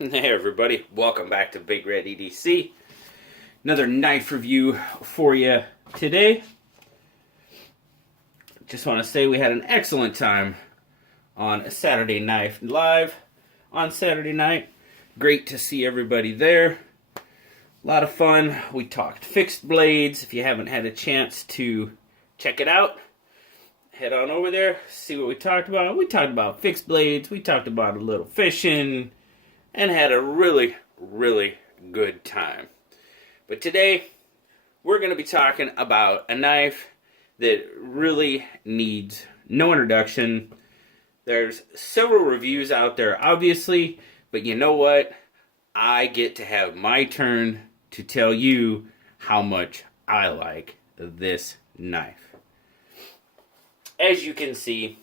Hey everybody, welcome back to Big Red EDC. Another knife review for you today. Just want to say we had an excellent time on a Saturday Knife Live on Saturday night. Great to see everybody there. A lot of fun. We talked fixed blades. If you haven't had a chance to check it out, head on over there, see what we talked about. We talked about fixed blades. We talked about a little fishing and had a really, really good time. But today, we're going to be talking about a knife that really needs no introduction. There's several reviews out there, obviously, but you know what? I get to have my turn to tell you how much I like this knife. As you can see,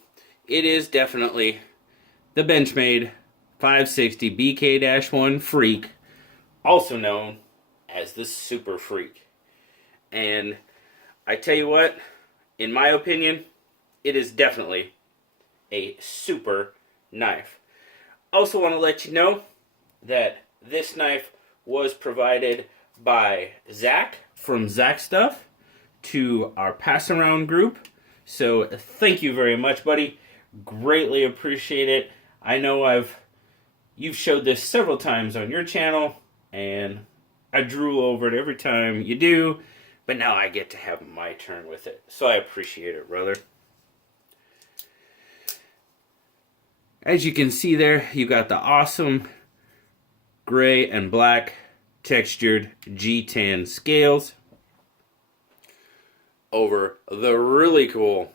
it is definitely the Benchmade 560BK-1 Freek, also known as the Super Freek. And I tell you what, in my opinion, it is definitely a super knife. Also want to let you know that this knife was provided by Zach from Zach Stuff to our pass around group. So thank you very much, buddy. Greatly appreciate it. I know you've showed this several times on your channel, and I drool over it every time you do, but now I get to have my turn with it. So I appreciate it, brother. As you can see there, you got the awesome gray and black textured G10 scales over the really cool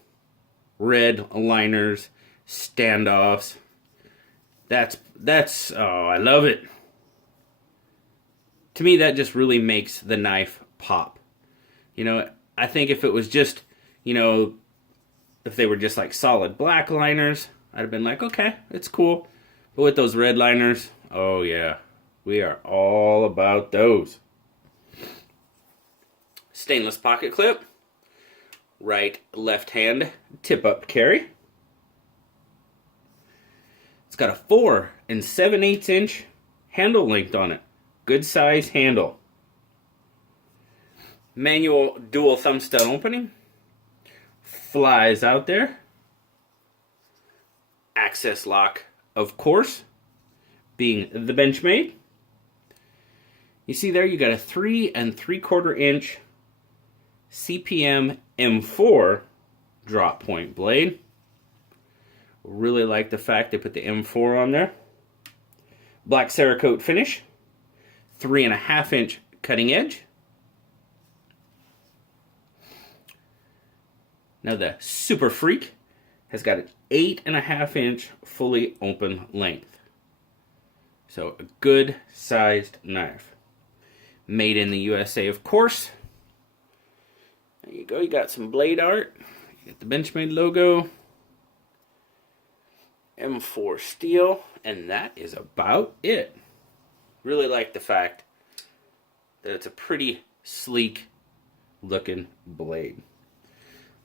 red liners, standoffs. That's oh, I love it. To me, that just really makes the knife pop. You know, I think if it was just, if they were just like solid black liners, I'd have been like, okay, it's cool. But with those red liners, oh yeah, we are all about those. Stainless pocket clip, right left hand tip up carry. It's got a 4 7/8 inch handle length on it. Good size handle. Manual dual thumb stud opening. Flies out there. Access lock, of course, being the Benchmade. You see there, you got a 3 3/4 inch CPM M4 drop point blade. Really like the fact they put the M4 on there. Black Cerakote finish. 3.5 inch cutting edge. Now the Super Freek has got an 8.5 inch fully open length. So a good sized knife. Made in the USA, of course. There you go, you got some blade art. You got the Benchmade logo. M4 steel, and that is about it. Really like the fact that it's a pretty sleek looking blade.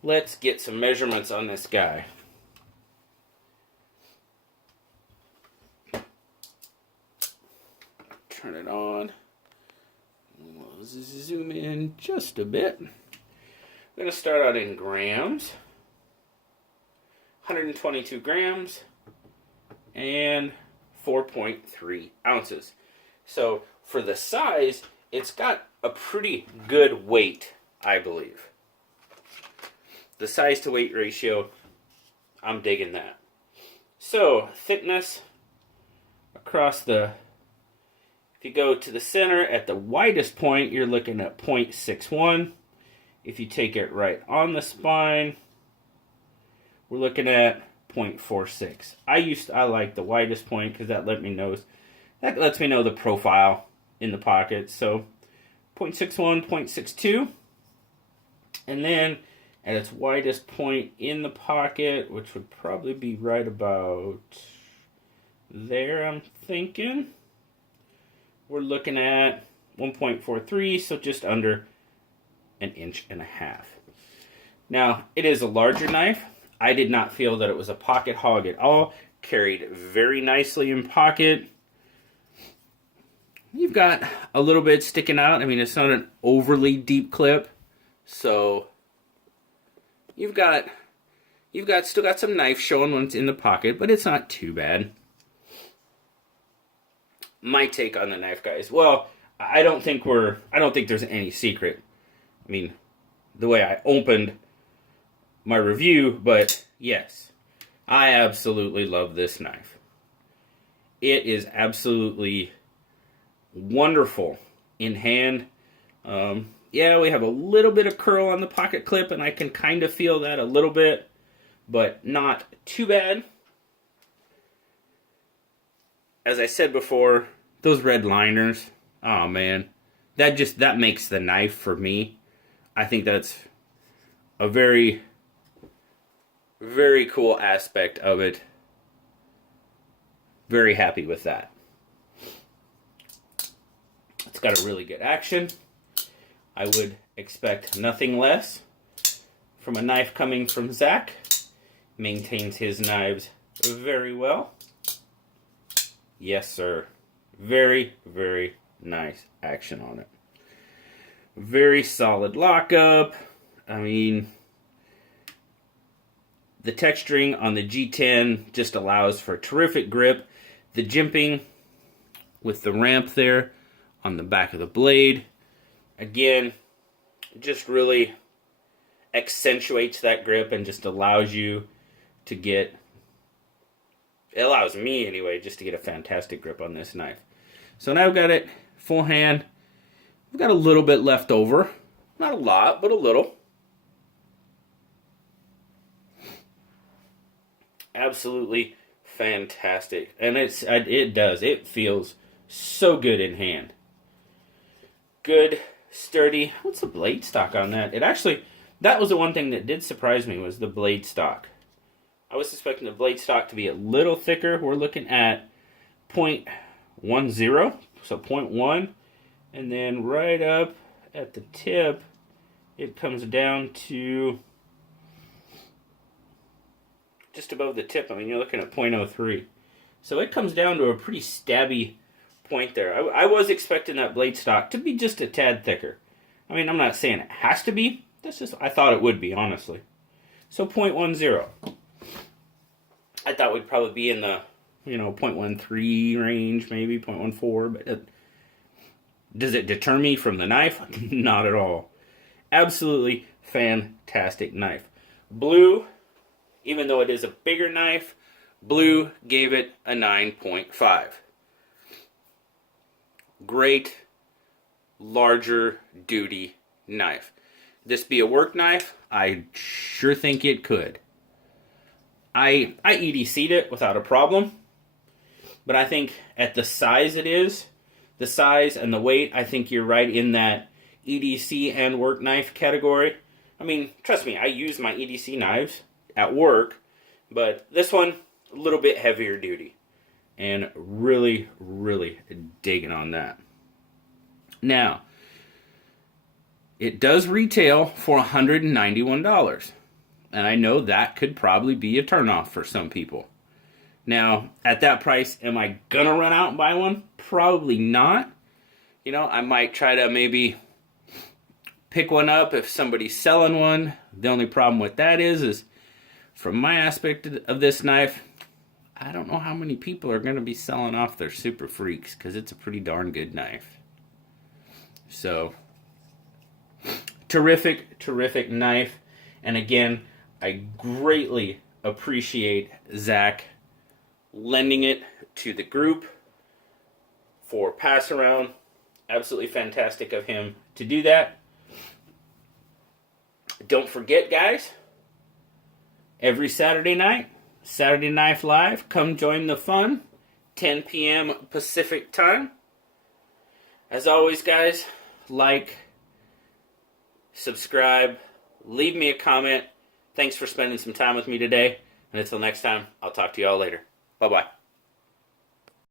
Let's get some measurements on this guy. Turn it on. We'll zoom in just a bit. I'm going to start out in grams. 122 grams. And 4.3 ounces. So for the size, it's got a pretty good weight, I believe. The size to weight ratio, I'm digging that. So thickness across if you go to the center at the widest point, you're looking at 0.61. If you take it right on the spine, we're looking at 0.46. I like the widest point because that lets me know the profile in the pocket. So 0.61, 0.62, and then at its widest point in the pocket, which would probably be right about there, I'm thinking, we're looking at 1.43, so just under 1.5 inches. Now, it is a larger knife. I did not feel that it was a pocket hog at all. Carried very nicely in pocket. you've got a little bit sticking out. I mean, it's not an overly deep clip, so you've still got some knife showing when it's in the pocket, but it's not too bad. My take on the knife, guys. Well, I don't think there's any secret. I mean, the way I opened my review, but yes, I absolutely love this knife. It is absolutely wonderful in hand. Yeah, we have a little bit of curl on the pocket clip, and I can kind of feel that a little bit, but not too bad. As I said before, those red liners, oh man, that makes the knife for me. I think that's a very, very cool aspect of it. Very happy with that. It's got a really good action. I would expect nothing less from a knife coming from Zach. Maintains his knives very well. Yes, sir. Very, very nice action on it. Very solid lockup. I mean, the texturing on the G10 just allows for terrific grip. The jimping with the ramp there on the back of the blade, again, just really accentuates that grip and just allows you to get, it allows me anyway, just to get a fantastic grip on this knife. So now I've got it full hand. I've got a little bit left over. Not a lot, but a little. Absolutely fantastic. And it feels so good in hand. Good, sturdy. What's the blade stock on that? That was the one thing that did surprise me, was the blade stock. I was expecting the blade stock to be a little thicker. We're looking at 0.10, so 0.1. And then right up at the tip, it comes down to just above the tip. I mean, you're looking at 0.03. So it comes down to a pretty stabby point there. I was expecting that blade stock to be just a tad thicker. I mean, I'm not saying it has to be. That's just, I thought it would be, honestly. So 0.10. I thought we'd probably be in the, 0.13 range, maybe 0.14, but does it deter me from the knife? Not at all. Absolutely fantastic knife. Blue, even though it is a bigger knife, Blue gave it a 9.5. Great, larger duty knife. This be a work knife? I sure think it could. I EDC'd it without a problem, but I think at the size it is, the size and the weight, I think you're right in that EDC and work knife category. I mean, trust me, I use my EDC knives at work, but this one, a little bit heavier duty. And really, really digging on that. Now, it does retail for $191. And I know that could probably be a turnoff for some people. Now, at that price, am I gonna run out and buy one? Probably not. I might try to maybe pick one up if somebody's selling one. The only problem with that is from my aspect of this knife, I don't know how many people are going to be selling off their Super Freeks, because it's a pretty darn good knife. So, terrific, terrific knife. And again, I greatly appreciate Zach lending it to the group for pass around. Absolutely fantastic of him to do that. Don't forget, guys, every Saturday night, Saturday Knife Live, come join the fun, 10 p.m. Pacific time. As always, guys, like, subscribe, leave me a comment. Thanks for spending some time with me today, and until next time, I'll talk to you all later. Bye-bye.